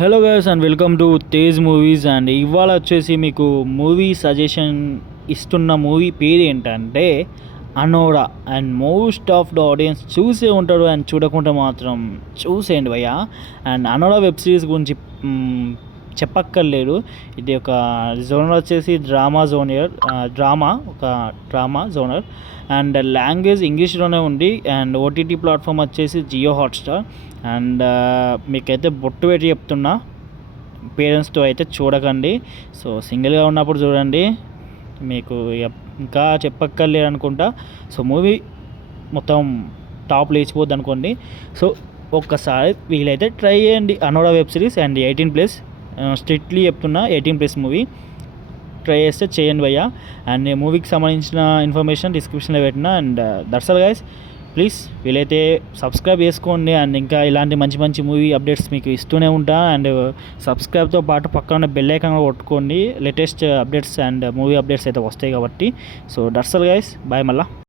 Hello guys and welcome to Tej movies. And ఇవాళ వచ్చేసి మీకు మూవీ సజెషన్ ఇస్తున్న మూవీ పేరు ఏంటంటే అనోరా. And most of the audience చూసే ఉంటారు అండ్ చూడకుండా మాత్రం చూసేయండి భయ్య. అండ్ అనోరా వెబ్ సిరీస్ గురించి చెప్పక్కర్లేదు. ఇది ఒక జోనర్ వచ్చేసి డ్రామా జోనర్. అండ్ లాంగ్వేజ్ ఇంగ్లీష్లోనే ఉంది. అండ్ ఓటీటీ ప్లాట్ఫామ్ వచ్చేసి జియో హాట్స్టార్. అండ్ మీకైతే బొట్టు పెట్టి చెప్తున్నా, పేరెంట్స్తో అయితే చూడకండి. సో సింగిల్గా ఉన్నప్పుడు చూడండి, మీకు ఇంకా చెప్పక్కర్లేదు అనుకుంటా. సో మూవీ మొత్తం టాప్ లేచిపోద్ది అనుకోండి. సో ఒక్కసారి వీలైతే ట్రై చేయండి అనోరా వెబ్ సిరీస్. అండ్ 18+, స్ట్రిక్ట్లీ చెప్తున్నా 18+ మూవీ ట్రై చేస్తే చేయండి భయ్య. అండ్ మూవీకి సంబంధించిన ఇన్ఫర్మేషన్ డిస్క్రిప్షన్లో పెట్టినా. And that's all guys, please వీలైతే సబ్స్క్రైబ్ చేసుకోండి. అండ్ ఇంకా ఇలాంటి మంచి మంచి మూవీ అప్డేట్స్ మీకు ఇస్తూనే ఉంటా. అండ్ సబ్స్క్రైబ్తో పాటు పక్కన బెల్ ఐకాన్ కొట్టుకోండి, latest updates and movie updates అయితే వస్తాయి కాబట్టి. So that's all guys, bye. మళ్ళీ